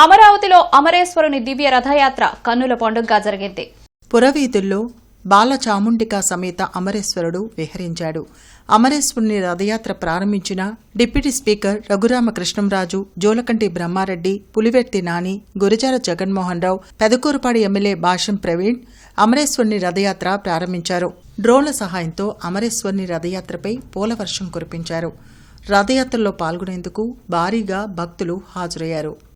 అమరావతిలో అమరేశ్వరుని దివ్య రథయాత్ర కన్నుల పండుగగా జరిగింది. పురవీధుల్లో బాలచాముండిక సమేత అమరేశ్వరుడు విహరించాడు. అమరేశ్వరుని రథయాత్ర ప్రారంభించిన deputy speaker Raghuramakrishnamraju Jolakanti Brahmareddy Pulivarthi Nani Gurazala Jaganmohan Rao Pedakurapadu MLA Bhashyam Praveen అమరేశ్వరుని రథయాత్ర ప్రారంభించారు. డ్రోన్ల సహాయంతో అమరేశ్వరుని రథయాత్రపై పూలవర్షం కురిపించారు. రథయాత్రలో పాల్గొనేందుకు భారీగా భక్తులు హాజరయ్యారు.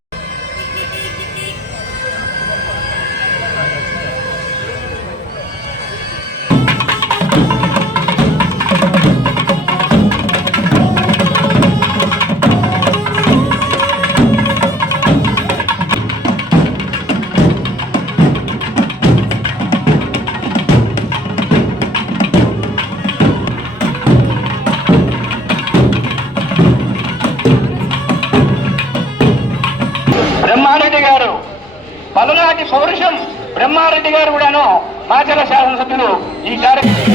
పలునాటి పౌరుషం బ్రహ్మారెడ్డి గారు కూడాను మాచల శాసనసభ్యులు ఈ కార్యక్రమం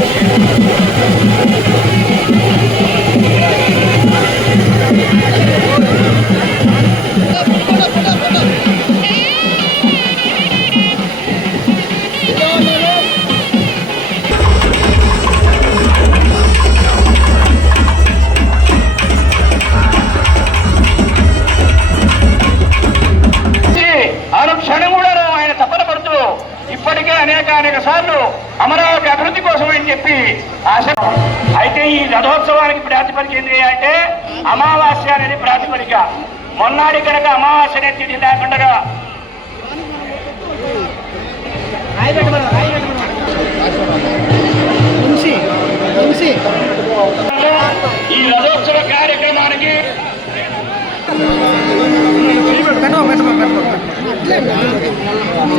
అనుక్షణం కూడా ఆయన తపన పడుతూ ఇప్పటికే అనేక అనేక సార్లు అమరావతి అభివృద్ధి కోసం అని చెప్పి ఆశ అయితే ఈ రథోత్సవానికి ప్రాతిపదిక ఏంటి అంటే అమావాస్య అనేది ప్రాతిపదిక. మొన్నాడి కనుక అమావాస్య అనేది తిరిగి లేకుండా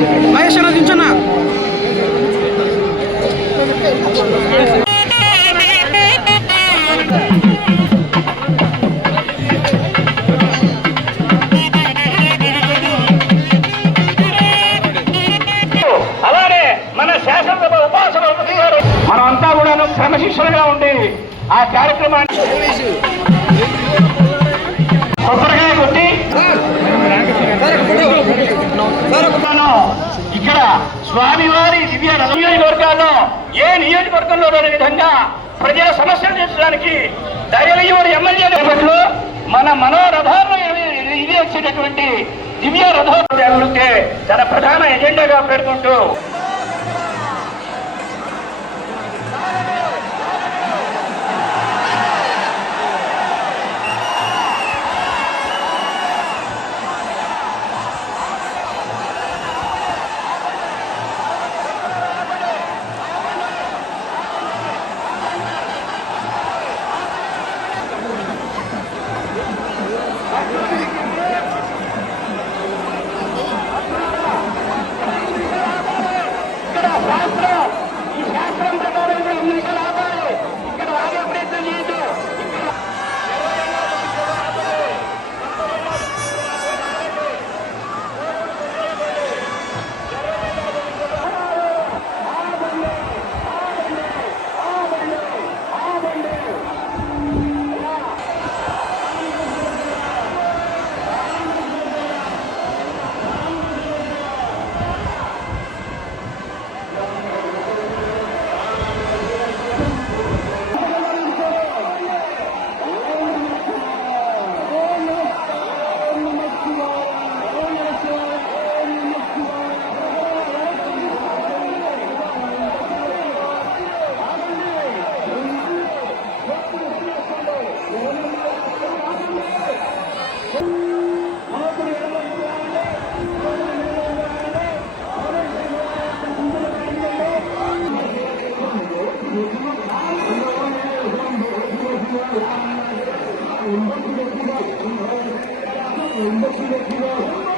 అన్న దించన్నా అలానే మన శాసనసభ ఉపాసన గారు. మనమంతా కూడా క్రమశిక్షణగా ఉండి ఆ కార్యక్రమాన్ని కొబ్బరికాయ కొట్టి మనం ఇక్కడ స్వామివారి దివ్య నియోజకవర్గాల్లో ఏ నియోజకవర్గంలో లేని విధంగా ప్రజల సమస్యలు తీర్చడానికి దయనీయుడు ఎమ్మెల్యే పట్ల మన మనోరథాలను ఇది వచ్చేటటువంటి దివ్య రథోత్సవ చాలా తన ప్రధాన ఎజెండాగా పెడుతుంటూ Thank you.